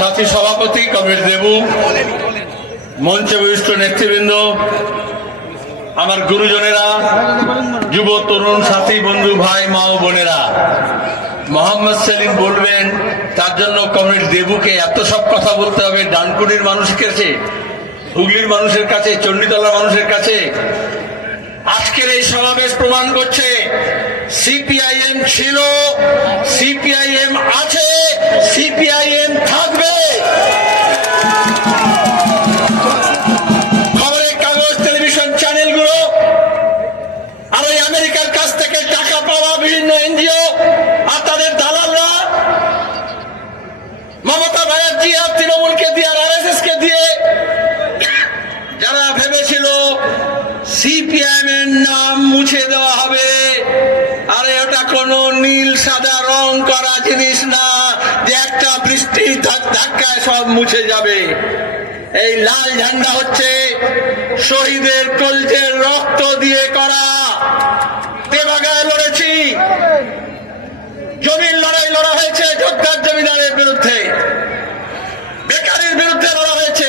সাথী সভাপতি কবির দেবু মঞ্চে বরিষ্ঠ নেতৃবৃন্দ আমার গুরুজনেরা যুব তরুণ সাথী বন্ধু ভাই মা ও বোনেরা মোহাম্মদ সেলিম বলবেন তার জন্য কমরেড দেবুকে এত সব কথা বলতে হবে ডানকুনির মানুষের কাছে হুগলির মানুষের কাছে চণ্ডীতলার মানুষের কাছে আজকের এই সমাবেশ প্রমাণ করছে সিপিআইএম ছিল সিপিআইএম আছে সিপিআইএম থাকবে খবরের কাগজ টেলিভিশন চ্যানেলগুলো আর ওই আমেরিকার কাছ থেকে টাকা পাওয়া বিভিন্ন আর তাদের মমতা আর তৃণমূলকে কে দিয়ে সিপিএম এর নাম মুছে দেওয়া হবে আরে ওটা কোনো নীল সাদা রং করা জিনিস না যে একটা বৃষ্টি ধাক্কায় সব মুছে যাবে এই লাল ঝান্ডা হচ্ছে শহীদের কলচের রক্ত দিয়ে করা তেবাগায় লড়েছি জমির লড়াই লড়া হয়েছে যোদ্ধার জমিদারের বিরুদ্ধে বেকারের বিরুদ্ধে লড়া হয়েছে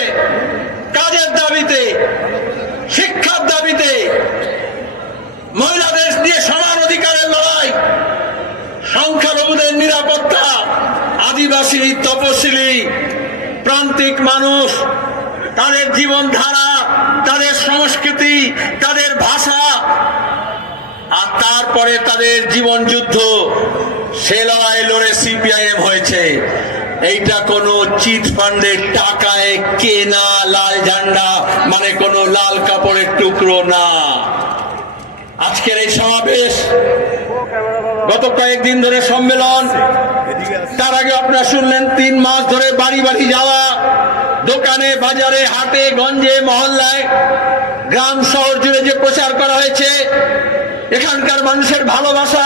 কাজের দাবিতে শিক্ষার দাবিতে মহিলাদের দিয়ে সমান অধিকারের লড়াই সংখ্যালঘুদের নিরাপত্তা আদিবাসী তপশিলি প্রান্তিক মানুষ তাদের জীবনধারা তাদের সংস্কৃতি তাদের ভাষা আর তারপরে তাদের জীবন যুদ্ধ সে লড়াই লড়ে সিপিআইএম হয়েছে এইটা কোনো চিট ফান্ডের টাকায় কেনা লাল ঝান্ডা মানে কোনো লাল কাপড়ের টুকরো না আজকের এই সমাবেশ গত কয়েকদিন ধরে সম্মেলন তার আগে আপনারা শুনলেন তিন মাস ধরে বাড়ি বাড়ি যাওয়া দোকানে বাজারে হাটে গঞ্জে মহল্লায় গ্রাম শহর জুড়ে যে প্রচার করা হয়েছে এখানকার মানুষের ভালোবাসা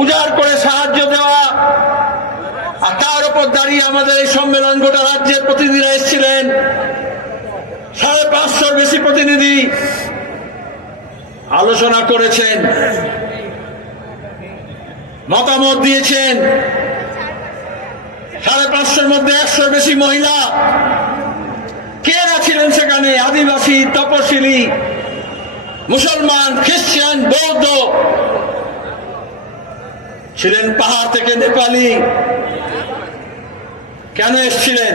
উজাড় করে সাহায্য দেওয়া আর তার উপর দাঁড়িয়ে আমাদের এই সম্মেলন গোটা রাজ্যের প্রতিনিধিরা এসেছিলেন সাড়ে পাঁচশোর বেশি প্রতিনিধি আলোচনা করেছেন মতামত দিয়েছেন সাড়ে পাঁচশোর মধ্যে একশোর বেশি মহিলা কে ছিলেন সেখানে আদিবাসী তপশিলি মুসলমান খ্রিস্টান বৌদ্ধ ছিলেন পাহাড় থেকে নেপালি কেন এসছিলেন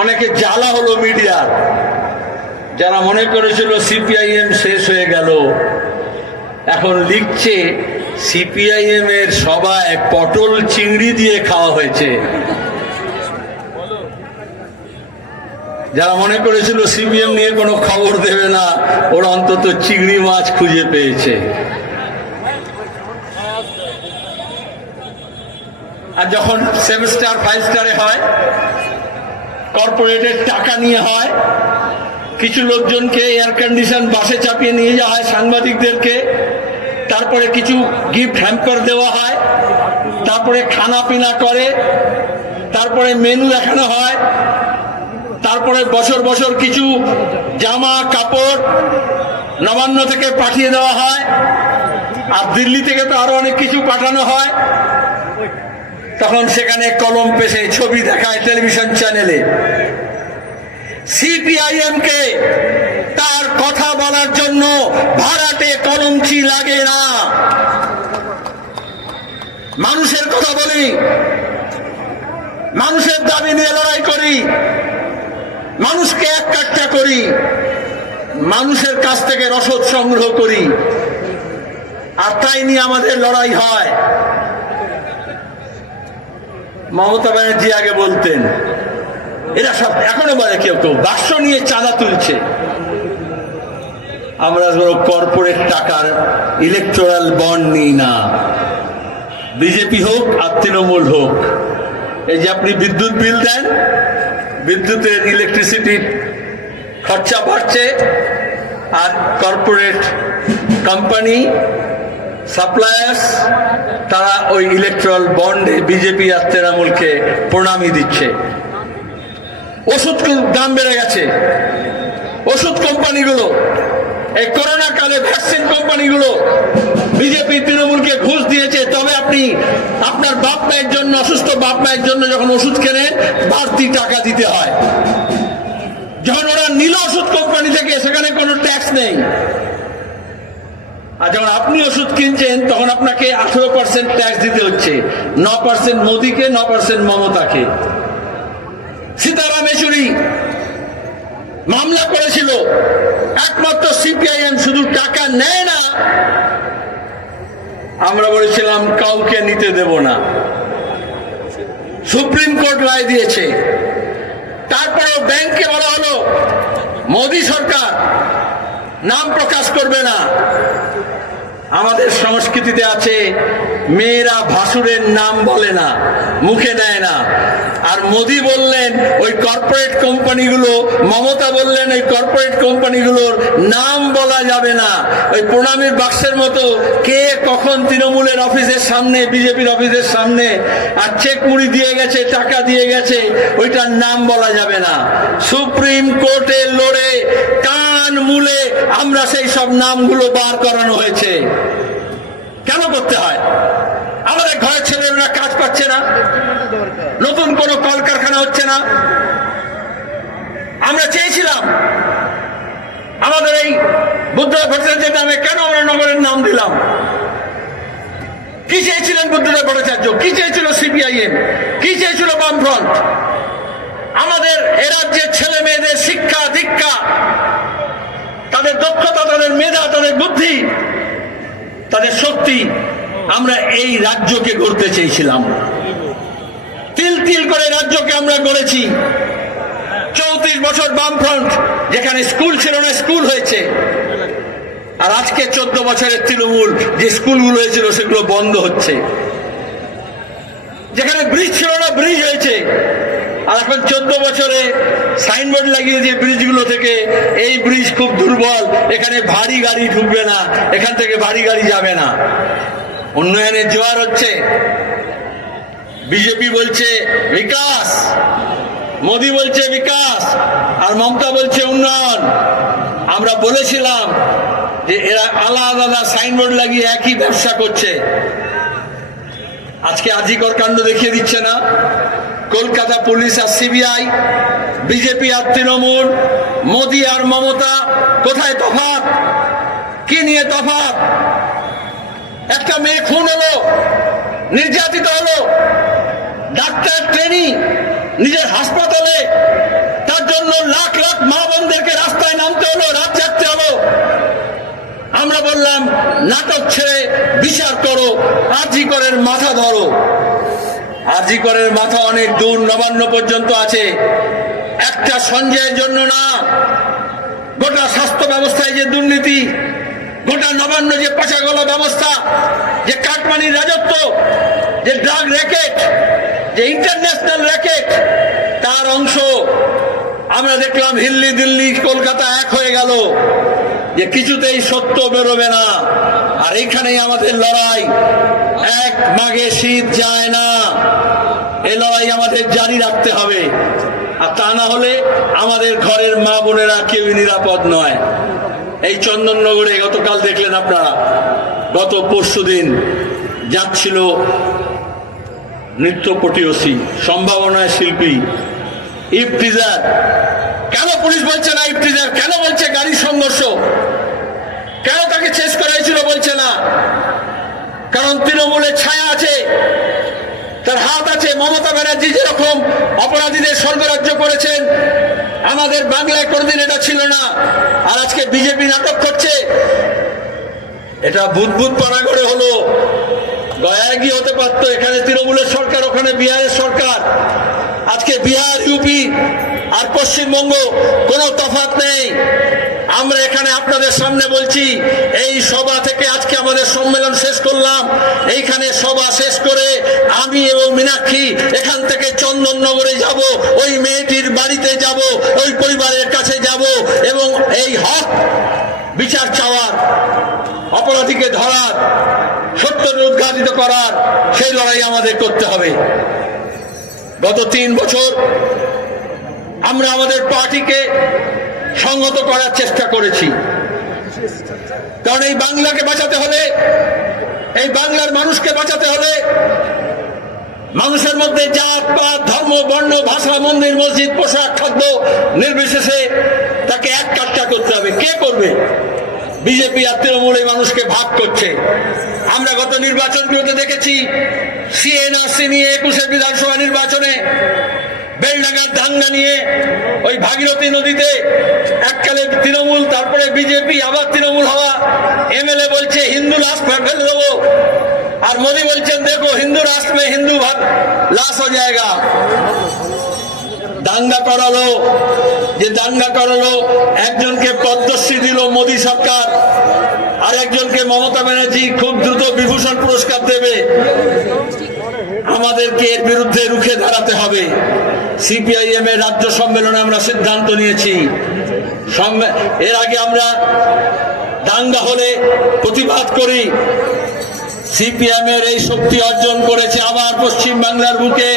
অনেকে জ্বালা হলো মিডিয়া যারা মনে করেছিল সিপিআইএম শেষ হয়ে গেল এখন লিখছে সিপিআইএম এর সবাই পটল চিংড়ি দিয়ে খাওয়া হয়েছে যারা মনে করেছিল সিপিএম নিয়ে কোনো খবর দেবে না ওরা অন্তত চিংড়ি মাছ খুঁজে পেয়েছে আর যখন সেমিস্টার ফাইভ স্টারে হয় কর্পোরেটের টাকা নিয়ে হয় কিছু লোকজনকে এয়ার কন্ডিশন বাসে চাপিয়ে নিয়ে যাওয়া হয় সাংবাদিকদেরকে তারপরে কিছু গিফট হ্যাম্পার দেওয়া হয় তারপরে খানা পিনা করে তারপরে মেনু দেখানো হয় তারপরে বছর বছর কিছু জামা কাপড় নবান্ন থেকে পাঠিয়ে দেওয়া হয় আর দিল্লি থেকে তো আরো অনেক কিছু পাঠানো হয় তখন সেখানে কলম পেশে ছবি দেখায় টেলিভিশন চ্যানেলে কে তার কথা বলার জন্য ভাড়াতে কলমচি লাগে না মানুষের কথা বলি মানুষের দাবি নিয়ে লড়াই করি মানুষকে এক কাটটা করি মানুষের কাছ থেকে রসদ সংগ্রহ করি আর তাই নিয়ে আমাদের লড়াই হয় মমতা ব্যানার্জি আগে বলতেন এরা সব এখনো বলে কেউ কেউ বাক্স নিয়ে চাঁদা তুলছে আমরা ধরো কর্পোরেট টাকার ইলেকট্রাল বন্ড নিই না বিজেপি হোক আর তৃণমূল হোক এই যে আপনি বিদ্যুৎ বিল দেন বিদ্যুতের ইলেকট্রিসিটির খরচা বাড়ছে আর কর্পোরেট কোম্পানি সাপ্লায়ার্স তারা ওই ইলেকট্রাল বন্ডে বিজেপি আর তৃণমূলকে প্রণামী দিচ্ছে ওষুধ দাম বেড়ে গেছে ওষুধ কোম্পানিগুলো এই করোনা কালে ভ্যাকসিন কোম্পানিগুলো বিজেপি তৃণমূলকে ঘুষ দিয়েছে তবে আপনি আপনার বাপ মায়ের জন্য অসুস্থ বাপ মায়ের জন্য যখন ওষুধ কেনেন বাড়তি টাকা দিতে হয় যখন ওরা নীল ওষুধ কোম্পানি থেকে সেখানে কোনো ট্যাক্স নেই আর যখন আপনি ওষুধ কিনছেন তখন আপনাকে আঠেরো পার্সেন্ট ট্যাক্স দিতে হচ্ছে ন পার্সেন্ট মোদীকে ন পার্সেন্ট মমতাকে সীতারাম মেচুরি মামলা করেছিল একমাত্র সিপিআইএম শুধু টাকা নেয় না আমরা বলেছিলাম কাউকে নিতে দেব না সুপ্রিম কোর্ট রায় দিয়েছে তারপরেও ব্যাংকে বলা হলো মোদী সরকার নাম প্রকাশ করবে না আমাদের সংস্কৃতিতে আছে মেয়েরা ভাসুরের নাম বলে না মুখে নেয় না আর মোদি বললেন ওই কর্পোরেট কোম্পানিগুলো মমতা বললেন ওই কর্পোরেট কোম্পানিগুলোর নাম বলা যাবে না ওই প্রণামীর বাক্সের মতো কে কখন তৃণমূলের অফিসের সামনে বিজেপির অফিসের সামনে আর চেক মুড়ি দিয়ে গেছে টাকা দিয়ে গেছে ওইটার নাম বলা যাবে না সুপ্রিম কোর্টে লড়ে কার কোরআন মূলে আমরা সেই সব নামগুলো বার করানো হয়েছে কেন করতে হয় আমাদের ঘরের ছেলেরা কাজ পাচ্ছে না নতুন কোন কলকারখানা হচ্ছে না আমরা চেয়েছিলাম আমাদের এই বুদ্ধদেব ভট্টাচার্যের নামে কেন আমরা নগরের নাম দিলাম কি চেয়েছিলেন বুদ্ধদেব ভট্টাচার্য কি চেয়েছিল সিপিআইএম কি চেয়েছিল বামফ্রন্ট আমাদের এরাজ্যের ছেলে মেয়েদের শিক্ষা দীক্ষা তাদের দক্ষতা তাদের মেধা তাদের বুদ্ধি তাদের শক্তি আমরা এই রাজ্যকে গড়তে চেয়েছিলাম তিল তিল করে রাজ্যকে আমরা গড়েছি চৌত্রিশ বছর বামফ্রন্ট যেখানে স্কুল ছিল না স্কুল হয়েছে আর আজকে চোদ্দ বছরের তৃণমূল যে স্কুলগুলো হয়েছিল সেগুলো বন্ধ হচ্ছে যেখানে ব্রিজ ছিল না ব্রিজ হয়েছে আর এখন চোদ্দ বছরে সাইনবোর্ড লাগিয়ে যে ব্রিজগুলো থেকে এই ব্রিজ খুব দুর্বল এখানে ভারী গাড়ি ঢুকবে না এখান থেকে ভারী গাড়ি যাবে না উন্নয়নের জোয়ার হচ্ছে বিজেপি বলছে বিকাশ মোদি বলছে বিকাশ আর মমতা বলছে উন্নয়ন আমরা বলেছিলাম যে এরা আলাদা আলাদা সাইনবোর্ড লাগিয়ে একই ব্যবসা করছে আজকে আজিকর কাণ্ড দেখিয়ে দিচ্ছে না কলকাতা পুলিশ আর সিবিআই বিজেপি আর তৃণমূল মোদী আর মমতা কোথায় তফাত কি নিয়ে তফাত একটা মেয়ে খুন হলো নির্যাতিত হলো ডাক্তার ট্রেনিং নিজের হাসপাতালে তার জন্য লাখ লাখ মা বোনদেরকে রাস্তায় নামতে হলো রাত জাগতে হলো আমরা বললাম নাটক ছেড়ে বিচার করো আজি করের মাথা ধরো হাজিকরের মাথা অনেক দূর নবান্ন পর্যন্ত আছে একটা সঞ্জয়ের জন্য না গোটা স্বাস্থ্য ব্যবস্থায় যে দুর্নীতি গোটা নবান্ন যে পাশাগলা ব্যবস্থা যে কাটমানির রাজত্ব যে ড্রাগ র্যাকেট যে ইন্টারন্যাশনাল র্যাকেট তার অংশ আমরা দেখলাম হিল্লি দিল্লি কলকাতা এক হয়ে গেল যে কিছুতেই সত্য বেরোবে না আর এইখানেই আমাদের লড়াই এক মাঘে শীত যায় না এ লড়াই আমাদের জারি রাখতে হবে আর তা না হলে আমাদের ঘরের মা বোনেরা কেউই নিরাপদ নয় এই চন্দননগরে গতকাল দেখলেন আপনারা গত পরশু দিন যাচ্ছিল নৃত্য পটিয়সী সম্ভাবনায় শিল্পী ইফতিজার কেন পুলিশ বলছে না ইফতিজার কেন বলছে গাড়ির সংঘর্ষ কেন তাকে শেষ করাইছে তার হাত আছে মমতা ব্যানার্জি যেরকম অপরাধীদের স্বর্গরাজ্য করেছেন আমাদের বাংলায় কোনোদিন এটা ছিল না আর আজকে বিজেপি নাটক করছে এটা বুদবুদ পাড়া করে হলো গয়া গিয়ে হতে পারত এখানে তৃণমূলের সরকার ওখানে বিহারের সরকার আজকে বিহার ইউপি আর পশ্চিমবঙ্গ কোনো তফাত নেই আমরা এখানে আপনাদের সামনে বলছি এই সভা থেকে আজকে আমাদের সম্মেলন শেষ করলাম এইখানে সভা শেষ করে আমি এবং মীনাক্ষী এখান থেকে চন্দননগরে যাব ওই মেয়েটির বাড়িতে যাব ওই পরিবারের কাছে যাব এবং এই হক বিচার চাওয়ার অপরাধীকে ধরার সত্য উদ্ঘাটিত করার সেই লড়াই আমাদের করতে হবে গত তিন বছর আমরা আমাদের পার্টিকে সংহত করার চেষ্টা করেছি কারণ এই বাংলাকে বাঁচাতে হলে এই বাংলার মানুষকে বাঁচাতে হলে মানুষের মধ্যে জাত পাত ধর্ম বর্ণ ভাষা মন্দির মসজিদ পোশাক খাদ্য নির্বিশেষে তাকে এক কাটটা করতে হবে কে করবে বিজেপি আর তৃণমূল এই মানুষকে ভাগ করছে আমরা গত নির্বাচনগুলোতে দেখেছি সিএনআরসি নিয়ে একুশের বিধানসভা নির্বাচনে বেলডাঙ্গার দাঙ্গা নিয়ে ওই ভাগীরথী নদীতে এককালে তৃণমূল তারপরে বিজেপি আবার তৃণমূল হওয়া এমএলএ বলছে হিন্দু লাশ ফেলে দেবো আর মোদী বলছেন দেখো হিন্দু রাষ্ট্রে মে হিন্দু লাশ হয়ে যায়গা দাঙ্গা করালো যে দাঙ্গা করালো একজনকে পদ্মশ্রী দিল মোদী সরকার আর একজনকে মমতা ব্যানার্জি খুব দ্রুত বিভূষণ পুরস্কার দেবে আমাদেরকে এর বিরুদ্ধে রুখে দাঁড়াতে হবে সিপিআইএম এর রাজ্য সম্মেলনে আমরা সিদ্ধান্ত নিয়েছি এর আগে আমরা দাঙ্গা হলে প্রতিবাদ করি সিপিএম এর এই শক্তি অর্জন করেছে আবার পশ্চিম বাংলার বুকে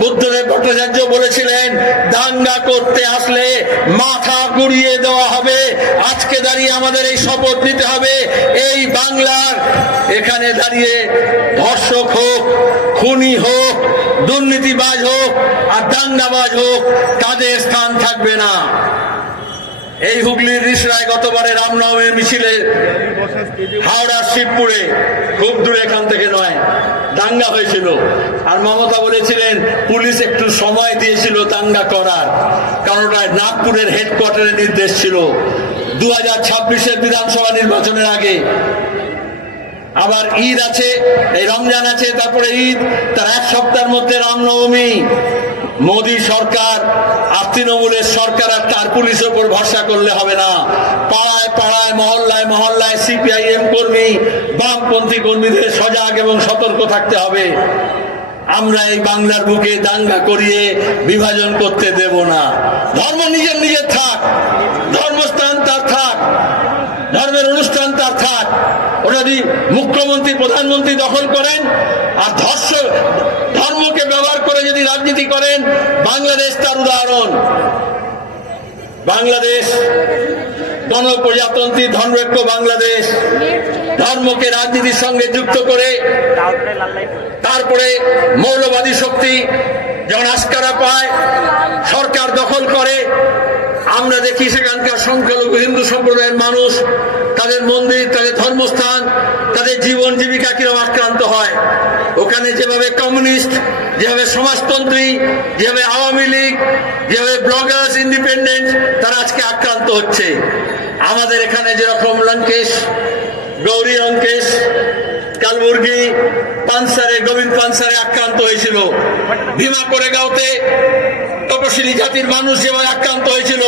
বুদ্ধদেব ভট্টাচার্য বলেছিলেন দাঙ্গা করতে আসলে মাথা গুড়িয়ে দেওয়া হবে আজকে দাঁড়িয়ে আমাদের এই শপথ নিতে হবে এই বাংলার এখানে দাঁড়িয়ে ধর্ষক হোক খুনি হোক দুর্নীতিবাজ হোক আর দাঙ্গাবাজ হোক তাদের স্থান থাকবে না এই হুগলির রিসরায় গতবারে রামনবমী মিছিলে হাওড়ার শিবপুরে খুব দূরে এখান থেকে নয় দাঙ্গা হয়েছিল আর মমতা বলেছিলেন পুলিশ একটু সময় দিয়েছিল দাঙ্গা করার কারণ নাগপুরের হেডকোয়ার্টারের নির্দেশ ছিল দু হাজার ছাব্বিশের বিধানসভা নির্বাচনের আগে আবার ঈদ আছে এই রমজান আছে তারপরে ঈদ তার এক সপ্তাহের মধ্যে রামনবমী মোদী সরকার আর তৃণমূলের সরকার আর তার পুলিশের উপর ভরসা করলে হবে না পাড়ায় পাড়ায় মহল্লায় মহল্লায় সিপিআইএম কর্মী বামপন্থী কর্মীদের সজাগ এবং সতর্ক থাকতে হবে আমরা এই বাংলার বুকে দাঙ্গা করিয়ে বিভাজন করতে দেব না ধর্ম নিজের নিজের থাক ধর্মস্থান তার থাক ধর্মের অনুষ্ঠান তার থাক ওনারই মুখ্যমন্ত্রী প্রধানমন্ত্রী দখল করেন আর ধর্ষ ধর্মকে ব্যবহার করে যদি রাজনীতি করেন বাংলাদেশ তার উদাহরণ বাংলাদেশ গণপ্রজাতন্ত্রী ধর্মক্ষ বাংলাদেশ ধর্মকে রাজনীতির সঙ্গে যুক্ত করে তারপরে মৌলবাদী শক্তি যখন আস্কারা পায় সরকার দখল করে আমরা দেখি সেখানকার সংখ্যালঘু হিন্দু সম্প্রদায়ের মানুষ তাদের মন্দির তাদের ধর্মস্থান তাদের জীবন জীবিকা কিরম আক্রান্ত হয় ওখানে যেভাবে কমিউনিস্ট যেভাবে সমাজতন্ত্রী যেভাবে আওয়ামী লীগ যেভাবে ব্লগার্স ইন্ডিপেন্ডেন্ট তারা আজকে আক্রান্ত হচ্ছে আমাদের এখানে যেরকম লঙ্কেশ গৌরী অঙ্কেশ কালবুর্গি পানসারে গোবিন্দ পানসারে আক্রান্ত হয়েছিল ভীমা করে গাঁওতে তপশিলি জাতির মানুষ যেভাবে আক্রান্ত হয়েছিল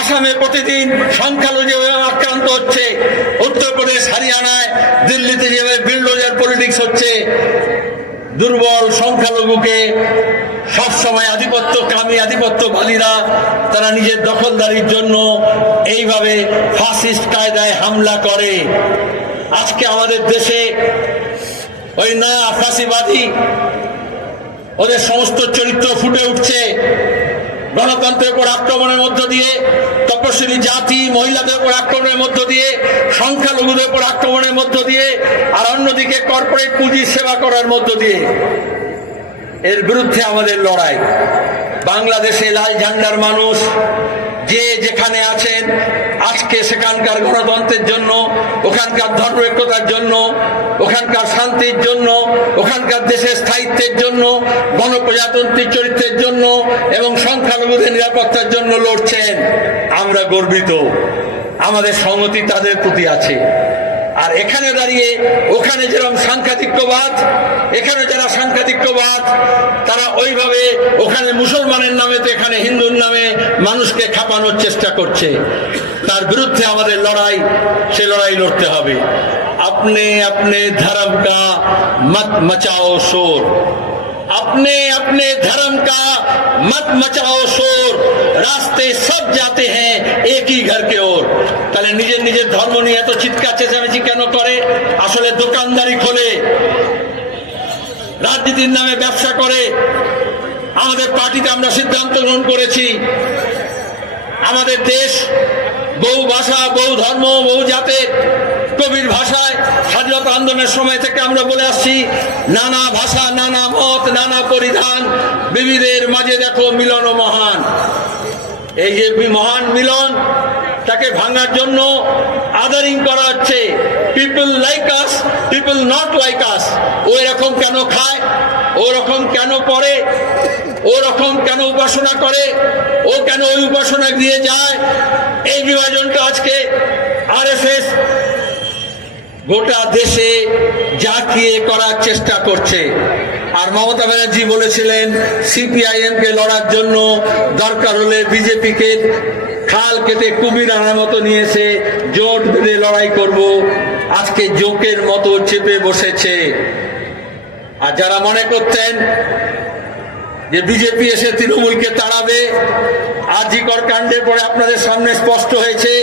আসামে প্রতিদিন সংখ্যালঘু যেভাবে আক্রান্ত হচ্ছে উত্তরপ্রদেশ হরিয়ানায় দিল্লিতে যেভাবে বিল্ডোজার পলিটিক্স হচ্ছে দুর্বল সংখ্যালঘুকে সবসময় আধিপত্য কামী বালিরা তারা নিজের দখলদারির জন্য এইভাবে ফাসিস্ট কায়দায় হামলা করে আজকে আমাদের দেশে ওই না ফাঁসিবাদী ওদের সমস্ত চরিত্র ফুটে উঠছে গণতন্ত্রের উপর আক্রমণের মধ্য দিয়ে তপশিলি জাতি মহিলাদের উপর আক্রমণের মধ্য দিয়ে সংখ্যালঘুদের উপর আক্রমণের মধ্য দিয়ে আর অন্যদিকে কর্পোরেট পুঁজি সেবা করার মধ্য দিয়ে এর বিরুদ্ধে আমাদের লড়াই বাংলাদেশে লাল ঝান্ডার মানুষ যে যেখানে আছেন আজকে সেখানকার গণতন্ত্রের জন্য ওখানকার ধর্ম ঐক্যতার জন্য ওখানকার শান্তির জন্য ওখানকার দেশের স্থায়িত্বের জন্য গণপ্রজাতন্ত্রী চরিত্রের জন্য এবং সংখ্যালঘুদের নিরাপত্তার জন্য লড়ছেন আমরা গর্বিত আমাদের সংহতি তাদের প্রতি আছে আর এখানে দাঁড়িয়ে ওখানে যেরকম সাংখ্যাতিক্যবাদ এখানে যারা সাংখ্যাতিক্যবাদ তারা ওইভাবে ওখানে মুসলমানের নামে তো এখানে হিন্দুর নামে মানুষকে খাপানোর চেষ্টা করছে তার বিরুদ্ধে আমাদের লড়াই সে লড়াই লড়তে হবে আপনি আপনি ধর্ম মত মচাও শোর अपने अपने धर्म का मत मचाओ शोर रास्ते सब जाते हैं एक ही घर के ओर তাহলে নিজের নিজের ধর্ম নিয়ে এত চিৎকার চেঁচামেচি কেন করে আসলে দোকানদারি খোলে রাজনীতির নামে ব্যবসা করে আমাদের পার্টিতে আমরা সিদ্ধান্ত গ্রহণ করেছি আমাদের দেশ বহু ভাষা বহু ধর্ম বহু জাতের কবির ভাষায় স্বাধীনতা আন্দোলনের সময় থেকে আমরা বলে আসছি নানা ভাষা নানা মত নানা পরিধান বিবিধের মাঝে দেখো মিলন মহান এই যে মহান মিলন তাকে ভাঙার জন্য আদারিং করা হচ্ছে people like us people not like us ওই রকম কেন খায় ওরকম কেন পড়ে ওরকম কেন উপাসনা করে ও কেন ওই উপাসনা দিয়ে যায় এই বিভাজনটা আজকে আর গোটা দেশে জাতিয়ে করার চেষ্টা করছে আর মমতা ব্যানার্জি বলেছিলেন সিপিআইএম কে লড়ার জন্য দরকার হলে বিজেপিকে খাল কেটে কুমির আনার মতো নিয়েছে জোট বেঁধে লড়াই করব আজকে জোকের মতো চেপে বসেছে আর যারা মনে করতেন যে বিজেপি এসে তৃণমূলকে তাড়াবে আজিকর কাণ্ডের পরে আপনাদের সামনে স্পষ্ট হয়েছে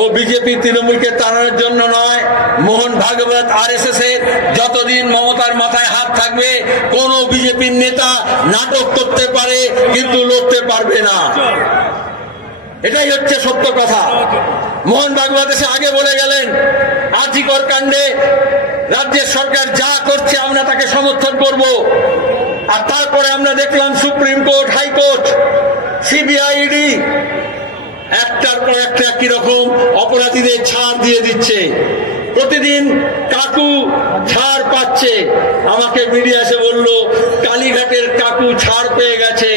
ও বিজেপি তৃণমূলকে তাড়ানোর জন্য নয় মোহন ভাগবত আর এস এস এর যতদিন মমতার মাথায় হাত থাকবে কোন বিজেপির নেতা নাটক করতে পারে কিন্তু লড়তে পারবে না এটাই হচ্ছে সত্য কথা মোহন বাংলাদেশে আগে বলে গেলেন আজিকর কাণ্ডে রাজ্যের সরকার যা করছে আমরা তাকে সমর্থন করব আর তারপরে আমরা দেখলাম সুপ্রিম কোর্ট হাইকোর্ট সিবিআইডি একটার পর একটা রকম অপরাধীদের ছাড় দিয়ে দিচ্ছে প্রতিদিন কাকু ছাড় পাচ্ছে আমাকে মিডিয়া এসে বলল কালীঘাটের কাকু ছাড় পেয়ে গেছে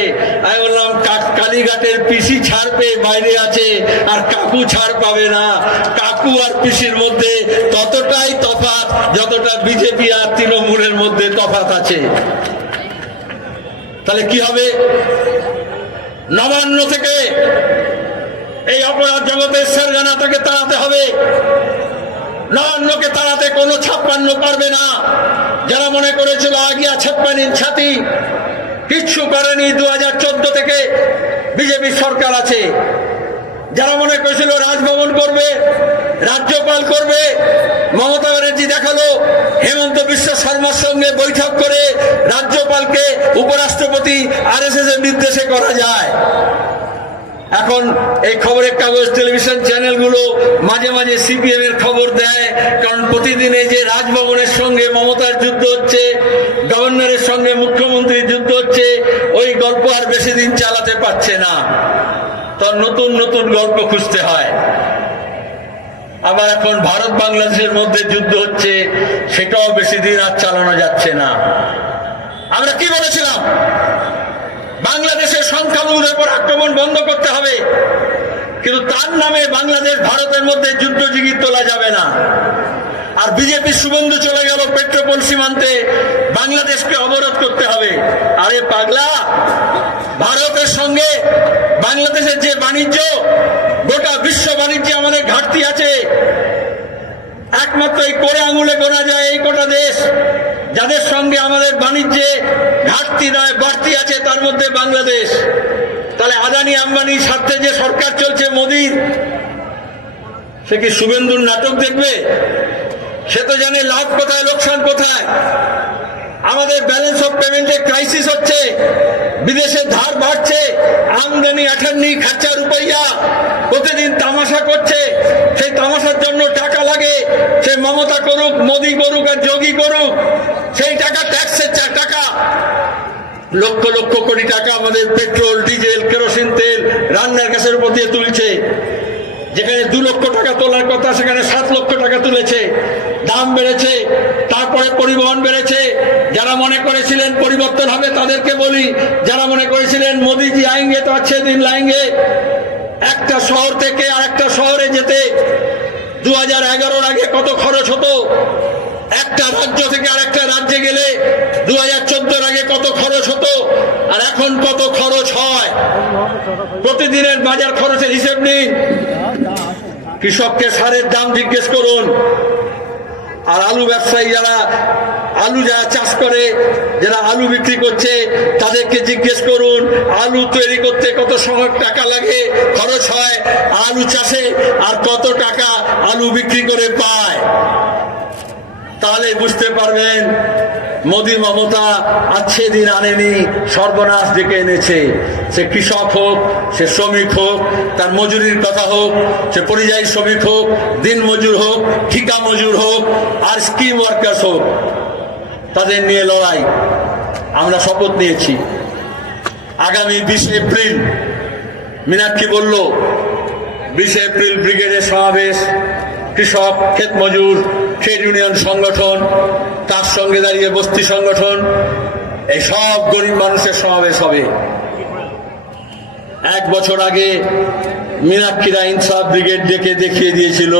আমি বললাম কালীঘাটের পিসি ছাড় পেয়ে বাইরে আছে আর কাকু ছাড় পাবে না কাকু আর পিসির মধ্যে ততটাই তফাৎ যতটা বিজেপি আর তৃণমূলের মধ্যে তফাৎ আছে তাহলে কি হবে নবান্ন থেকে এই অপরাধ জগতের সেরগানা তাকে তাড়াতে হবে অন্যকে তাড়াতে কোনো ছাপ্পান্ন পারবে না যারা মনে করেছিল আগিয়া ছাপ্পানির ছাতি কিচ্ছু করেনি দু হাজার থেকে বিজেপি সরকার আছে যারা মনে করেছিল রাজভবন করবে রাজ্যপাল করবে মমতা ব্যানার্জি দেখালো হেমন্ত বিশ্ব শর্মার সঙ্গে বৈঠক করে রাজ্যপালকে উপরাষ্ট্রপতি আর এস এর নির্দেশে করা যায় এখন এই খবরের কাগজ টেলিভিশন চ্যানেলগুলো মাঝে মাঝে সিপিএম এর খবর দেয় কারণ প্রতিদিনে যে রাজভবনের সঙ্গে মমতার যুদ্ধ হচ্ছে গভর্নরের সঙ্গে মুখ্যমন্ত্রীর যুদ্ধ হচ্ছে ওই গল্প আর বেশি দিন চালাতে পারছে না তার নতুন নতুন গল্প খুঁজতে হয় আবার এখন ভারত বাংলাদেশের মধ্যে যুদ্ধ হচ্ছে সেটাও বেশি দিন আর চালানো যাচ্ছে না আমরা কি বলেছিলাম বাংলাদেশের সংখ্যালঘুদের উপর আক্রমণ বন্ধ করতে হবে কিন্তু তার নামে বাংলাদেশ ভারতের মধ্যে যুদ্ধ জিগির তোলা যাবে না আর বিজেপি সুবন্ধু চলে গেল পেট্রোপোল সীমান্তে বাংলাদেশকে অবরোধ করতে হবে আরে পাগলা ভারতের সঙ্গে বাংলাদেশের যে বাণিজ্য গোটা বিশ্ব বাণিজ্যে আমাদের ঘাটতি আছে একমাত্র এই করে আঙুলে গোনা যায় এই কোটা দেশ যাদের সঙ্গে আমাদের বাণিজ্যে ঘাটতি নয় বাড়তি আছে তার মধ্যে বাংলাদেশ তাহলে আদানি আম্বানি স্বার্থে যে সরকার চলছে মোদীর সে কি শুভেন্দুর নাটক দেখবে সে তো জানে লাভ কোথায় লোকসান কোথায় আমাদের ব্যালেন্স অফ পেমেন্টের ক্রাইসিস হচ্ছে বিদেশে ধার বাড়ছে আমদানি আঠান্নি খাচ্চা রুপাইয়া প্রতিদিন তামাশা করছে সেই তামাশার জন্য টাকা লাগে সে মমতা করুক মোদি করুক আর যোগী করুক সেই টাকা ট্যাক্সের টাকা লক্ষ লক্ষ কোটি টাকা আমাদের পেট্রোল ডিজেল কেরোসিন তেল রান্নার গ্যাসের উপর দিয়ে তুলছে যেখানে দু লক্ষ টাকা তোলার কথা সেখানে সাত লক্ষ টাকা তুলেছে দাম বেড়েছে তারপরে পরিবহন বেড়েছে যারা মনে করেছিলেন পরিবর্তন হবে তাদেরকে বলি যারা মনে করেছিলেন মোদীজি আইনগে তো আছে দিন লাইঙ্গে একটা শহর থেকে আর একটা শহরে যেতে দু হাজার এগারোর আগে কত খরচ হতো একটা রাজ্য থেকে আর একটা রাজ্যে গেলে দু হাজার চোদ্দোর আগে কত খরচ হতো আর এখন কত খরচ হয় প্রতিদিনের বাজার খরচের হিসেব নেই কৃষককে সারের দাম জিজ্ঞেস করুন আর আলু ব্যবসায়ী যারা আলু যারা চাষ করে যারা আলু বিক্রি করছে তাদেরকে জিজ্ঞেস করুন আলু তৈরি করতে কত সময় টাকা লাগে খরচ হয় আলু চাষে আর কত টাকা আলু বিক্রি করে পায় তাহলে বুঝতে পারবেন মোদী মমতা আচ্ছে দিন আনেনি সর্বনাশ ডেকে এনেছে সে কৃষক হোক সে শ্রমিক হোক তার মজুরির কথা হোক সে পরিযায়ী শ্রমিক হোক দিন মজুর হোক ঠিকা মজুর হোক আর স্কিম ওয়ার্কার্স হোক তাদের নিয়ে লড়াই আমরা শপথ নিয়েছি আগামী বিশে এপ্রিল মিনাক্ষী বলল বিশে এপ্রিল ব্রিগেডের সমাবেশ কৃষক ক্ষেত মজুর ট্রেড ইউনিয়ন সংগঠন তার সঙ্গে দাঁড়িয়ে বস্তি সংগঠন এই সব গরিব মানুষের সমাবেশ হবে এক বছর আগে মীনাক্ষীরা ইনসাফ ব্রিগেড ডেকে দেখিয়ে দিয়েছিল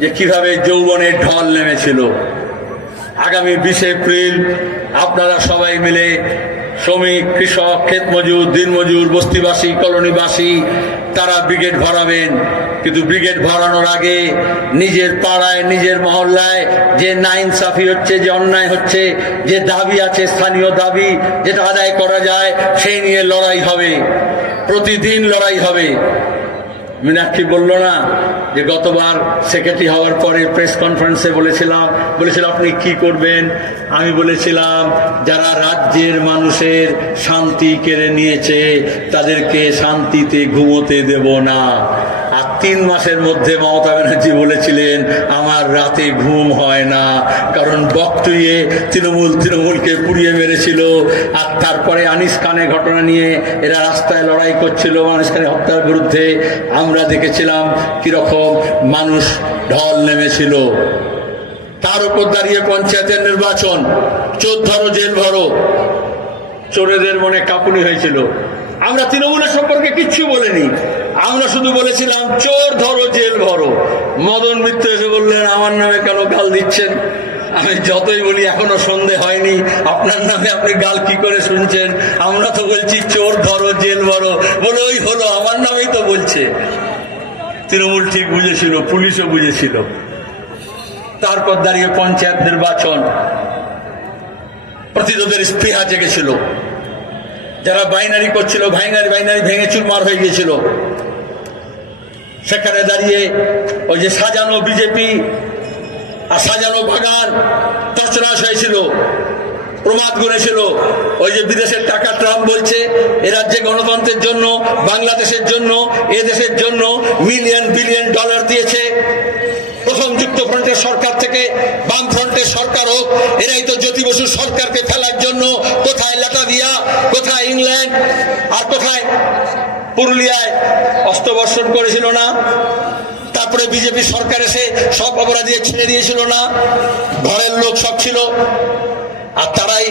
যে কিভাবে যৌবনের ঢল নেমেছিল আগামী বিশ এপ্রিল আপনারা সবাই মিলে শ্রমিক কৃষক ক্ষেত মজুর দিন মজুর বস্তিবাসী কলোনিবাসী তারা ব্রিগেড ভরাবেন কিন্তু ব্রিগেড ভরানোর আগে নিজের পাড়ায় নিজের মহল্লায় যে নাইনসাফি হচ্ছে যে অন্যায় হচ্ছে যে দাবি আছে স্থানীয় দাবি যেটা আদায় করা যায় সেই নিয়ে লড়াই হবে প্রতিদিন লড়াই হবে মীনাক্ষী বলল না যে গতবার সেক্রেটারি হওয়ার পরে প্রেস কনফারেন্সে বলেছিলাম বলেছিলাম আপনি কি করবেন আমি বলেছিলাম যারা রাজ্যের মানুষের শান্তি কেড়ে নিয়েছে তাদেরকে শান্তিতে ঘুমোতে দেব না আর তিন মাসের মধ্যে মমতা ব্যানার্জি বলেছিলেন আমার রাতে ঘুম হয় না কারণ বক্তব্যে তৃণমূল তৃণমূলকে পুড়িয়ে মেরেছিল আর তারপরে আনিস খানে ঘটনা নিয়ে এরা রাস্তায় লড়াই করছিল আনিস খানের হত্যার বিরুদ্ধে আমরা দেখেছিলাম কীরকম মানুষ ঢল নেমেছিল তার উপর দাঁড়িয়ে পঞ্চায়েতের নির্বাচন চোর ধরো জেল ভরো চোরেদের মনে কাপুনি হয়েছিল আমরা তৃণমূলের সম্পর্কে কিচ্ছু বলিনি আমরা শুধু বলেছিলাম চোর ধরো জেল ভরো মদন মিত্র এসে বললেন আমার নামে কেন গাল দিচ্ছেন আমি যতই বলি এখনো সন্দেহ হয়নি আপনার নামে আপনি গাল কি করে শুনছেন আমরা তো বলছি চোর ধরো জেল ভরো বলে ওই হলো আমার নামেই তো বলছে তৃণমূল ঠিক বুঝেছিল পুলিশও বুঝেছিল তারপর দাঁড়িয়ে পঞ্চায়েত নির্বাচন প্রতিরোধের স্পৃহা জেগেছিল যারা বাইনারি করছিল ভাইনারি বাইনারি ভেঙে চুরমার হয়ে গিয়েছিল সেখানে দাঁড়িয়ে ওই যে সাজানো বিজেপি আর সাজানো বাগান তছনাশ হয়েছিল প্রমাদ গুনেছিল ওই যে বিদেশের টাকা ট্রাম্প বলছে এ রাজ্যে গণতন্ত্রের জন্য বাংলাদেশের জন্য এ দেশের জন্য মিলিয়ন বিলিয়ন ডলার দিয়েছে প্রথম যুক্ত ফ্রন্টের সরকার থেকে বাম ফ্রন্টের সরকার হোক এরাই তো জ্যোতি বসুর সরকারকে ফেলার জন্য কোথায় লাটাভিয়া কোথায় ইংল্যান্ড পুরুলিয়ায় অস্ত্রবর্ষণ করেছিল না তারপরে বিজেপি সরকার এসে সব অপরাধী ছেড়ে দিয়েছিল না ঘরের লোক সব ছিল আর তারাই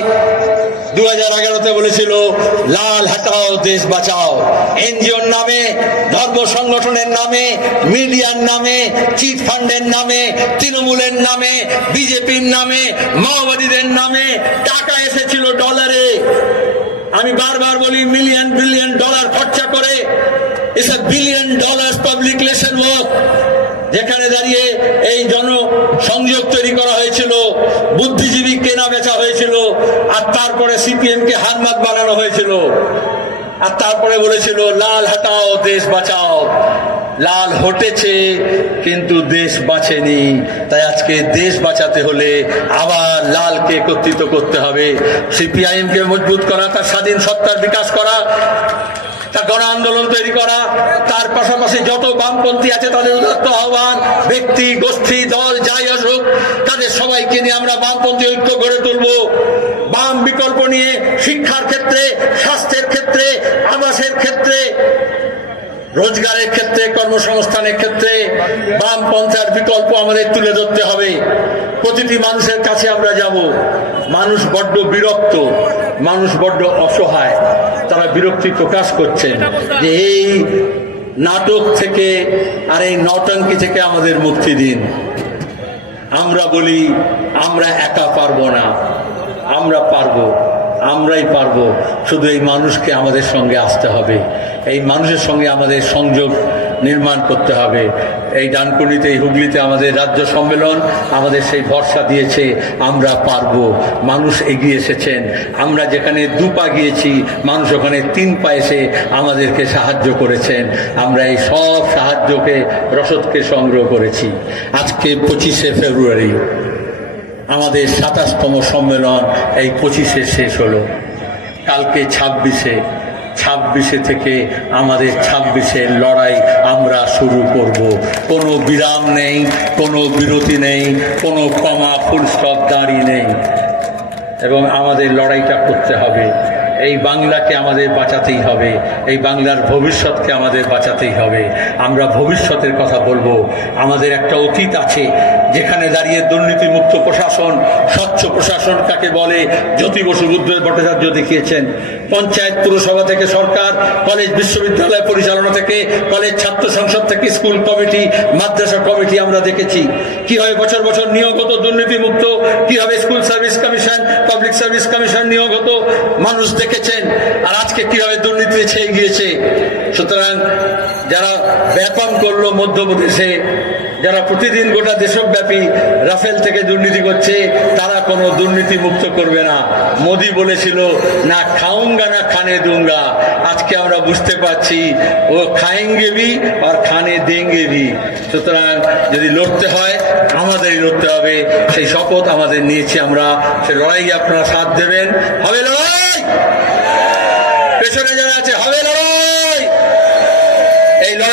দু হাজার এগারোতে বলেছিল লাল হাটাও দেশ বাঁচাও এনজিওর নামে ধর্ম সংগঠনের নামে মিডিয়ার নামে চিট ফান্ডের নামে তৃণমূলের নামে বিজেপির নামে মাওবাদীদের নামে টাকা এসেছিল ডলারে আমি বারবার বলি মিলিয়ন বিলিয়ন ডলার খরচা করে এসব বিলিয়ন ডলার পাবলিক লেশন ওয়ার্ক যেখানে দাঁড়িয়ে এই জন সংযোগ তৈরি করা হয়েছিল বুদ্ধিজীবী কেনা বেচা হয়েছিল আর তারপরে সিপিএম কে হারমাত বানানো হয়েছিল আর তারপরে বলেছিল লাল হাটাও দেশ বাঁচাও লাল হটেছে কিন্তু দেশ বাঁচেনি তাই আজকে দেশ বাঁচাতে হলে আবার লালকে একত্রিত করতে হবে কে মজবুত করা তার স্বাধীন সত্তার বিকাশ করা তার গণ আন্দোলন তৈরি করা তার পাশাপাশি যত বামপন্থী আছে তাদের উদাত্ত আহ্বান ব্যক্তি গোষ্ঠী দল যাই আসুক তাদের সবাইকে নিয়ে আমরা বামপন্থী ঐক্য গড়ে তুলব বাম বিকল্প নিয়ে শিক্ষার ক্ষেত্রে স্বাস্থ্যের ক্ষেত্রে আবাসের ক্ষেত্রে রোজগারের ক্ষেত্রে কর্মসংস্থানের ক্ষেত্রে বাম পঞ্চায়েত বিকল্প আমাদের তুলে ধরতে হবে প্রতিটি মানুষের কাছে আমরা যাব মানুষ বড্ড বিরক্ত মানুষ বড্ড অসহায় তারা বিরক্তি প্রকাশ করছেন যে এই নাটক থেকে আর এই নটঙ্কি থেকে আমাদের মুক্তি দিন আমরা বলি আমরা একা পারবো না আমরা পারবো আমরাই পারবো শুধু এই মানুষকে আমাদের সঙ্গে আসতে হবে এই মানুষের সঙ্গে আমাদের সংযোগ নির্মাণ করতে হবে এই ডানকুনিতে এই হুগলিতে আমাদের রাজ্য সম্মেলন আমাদের সেই ভরসা দিয়েছে আমরা পারব মানুষ এগিয়ে এসেছেন আমরা যেখানে দু পা গিয়েছি মানুষ ওখানে তিন পা এসে আমাদেরকে সাহায্য করেছেন আমরা এই সব সাহায্যকে রসদকে সংগ্রহ করেছি আজকে পঁচিশে ফেব্রুয়ারি আমাদের সাতাশতম সম্মেলন এই পঁচিশে শেষ হলো কালকে ছাব্বিশে ছাব্বিশে থেকে আমাদের ছাব্বিশের লড়াই আমরা শুরু করব কোনো বিরাম নেই কোনো বিরতি নেই কোনো কমা ফুলস্টপ দাঁড়ি নেই এবং আমাদের লড়াইটা করতে হবে এই বাংলাকে আমাদের বাঁচাতেই হবে এই বাংলার ভবিষ্যৎকে আমাদের বাঁচাতেই হবে আমরা ভবিষ্যতের কথা বলবো আমাদের একটা অতীত আছে যেখানে দাঁড়িয়ে দুর্নীতিমুক্ত প্রশাসন স্বচ্ছ প্রশাসন কাকে বলে জ্যোতি বসু রুদ্রের ভট্টাচার্য দেখিয়েছেন পঞ্চায়েত পুরসভা থেকে সরকার কলেজ বিশ্ববিদ্যালয় পরিচালনা থেকে কলেজ ছাত্র সংসদ থেকে স্কুল কমিটি মাদ্রাসা কমিটি আমরা দেখেছি কিভাবে বছর বছর নিয়োগ হতো দুর্নীতিমুক্ত কিভাবে school service commission public service commission নিয়োগ হতো মানুষ দেখেছেন আর আজকে কিভাবে দুর্নীতি ছেয়ে গিয়েছে সুতরাং যারা ব্যাপন করলো মধ্যপ্রদেশে যারা প্রতিদিন গোটা দেশব্যাপী রাফেল থেকে দুর্নীতি করছে তারা কোনো দুর্নীতি মুক্ত করবে না মোদি বলেছিল না খাউঙ্গা না খানে দুঙ্গা আজকে আমরা বুঝতে পারছি ও খায়েঙ্গে বি আর খানে দেঙ্গে বি সুতরাং যদি লড়তে হয় আমাদেরই লড়তে হবে সেই শপথ আমাদের নিয়েছি আমরা সে লড়াই আপনারা সাথ দেবেন হবে লড়াই পেছনে যারা আছে হবে লড়াই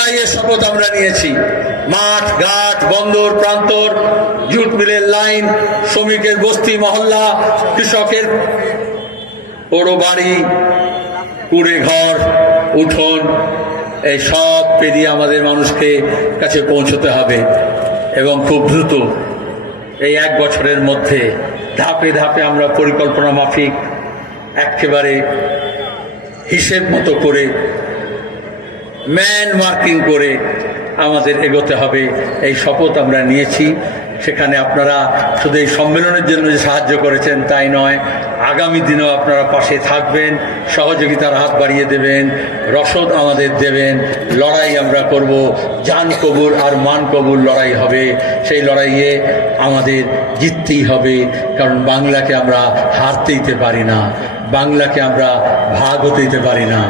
লড়াইয়ের শপথ আমরা নিয়েছি মাঠ ঘাট বন্দর প্রান্তর জুট মিলের লাইন শ্রমিকের বস্তি মহল্লা কৃষকের পোড়ো বাড়ি কুড়ে ঘর উঠোন এই সব পেরিয়ে আমাদের মানুষকে কাছে পৌঁছতে হবে এবং খুব দ্রুত এই এক বছরের মধ্যে ধাপে ধাপে আমরা পরিকল্পনা মাফিক একেবারে হিসেব মতো করে ম্যান মার্কিং করে আমাদের এগোতে হবে এই শপথ আমরা নিয়েছি সেখানে আপনারা শুধু এই সম্মেলনের জন্য যে সাহায্য করেছেন তাই নয় আগামী দিনেও আপনারা পাশে থাকবেন সহযোগিতার হাত বাড়িয়ে দেবেন রসদ আমাদের দেবেন লড়াই আমরা করব জান কবুল আর মান কবুল লড়াই হবে সেই লড়াইয়ে আমাদের জিততেই হবে কারণ বাংলাকে আমরা হারতে দিতে পারি না বাংলাকে আমরা ভাগ হতে দিতে পারি না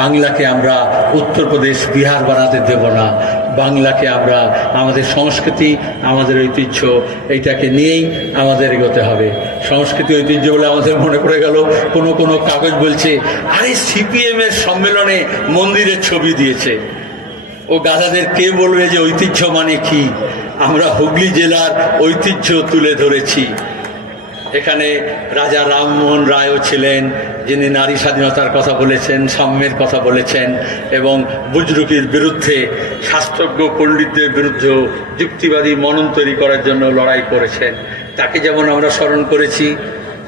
বাংলাকে আমরা উত্তরপ্রদেশ বিহার বানাতে দেব না বাংলাকে আমরা আমাদের সংস্কৃতি আমাদের ঐতিহ্য এইটাকে নিয়েই আমাদের এগোতে হবে সংস্কৃতি ঐতিহ্য বলে আমাদের মনে পড়ে গেল কোনো কোনো কাগজ বলছে আরে সিপিএমের সম্মেলনে মন্দিরের ছবি দিয়েছে ও গাধাদের কে বলবে যে ঐতিহ্য মানে কি আমরা হুগলি জেলার ঐতিহ্য তুলে ধরেছি এখানে রাজা রামমোহন রায়ও ছিলেন যিনি নারী স্বাধীনতার কথা বলেছেন সাম্যের কথা বলেছেন এবং বুজরুকির বিরুদ্ধে শাস্ত্রজ্ঞ পণ্ডিতদের বিরুদ্ধে যুক্তিবাদী মনন তৈরি করার জন্য লড়াই করেছেন তাকে যেমন আমরা স্মরণ করেছি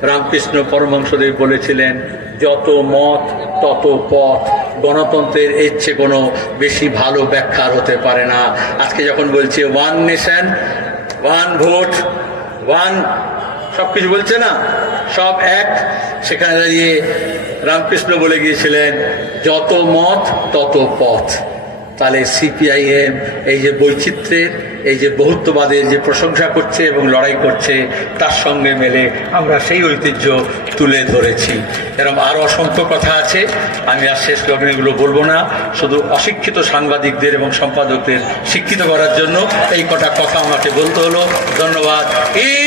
রামকৃষ্ণ পরমহংসদেব বলেছিলেন যত মত তত পথ গণতন্ত্রের এর চেয়ে কোনো বেশি ভালো ব্যাখ্যার হতে পারে না আজকে যখন বলছে one nation one vote one সব কিছু বলছে না সব এক সেখানে দাঁড়িয়ে রামকৃষ্ণ বলে গিয়েছিলেন যত মত তত পথ তাহলে সিপিআইএম এই যে বৈচিত্র্যের এই যে বহুত্ববাদের যে প্রশংসা করছে এবং লড়াই করছে তার সঙ্গে মেলে আমরা সেই ঐতিহ্য তুলে ধরেছি এরকম আরও অসংখ্য কথা আছে আমি আর শেষ এগুলো বলবো না শুধু অশিক্ষিত সাংবাদিকদের এবং সম্পাদকদের শিক্ষিত করার জন্য এই কটা কথা আমাকে বলতে হলো ধন্যবাদ এই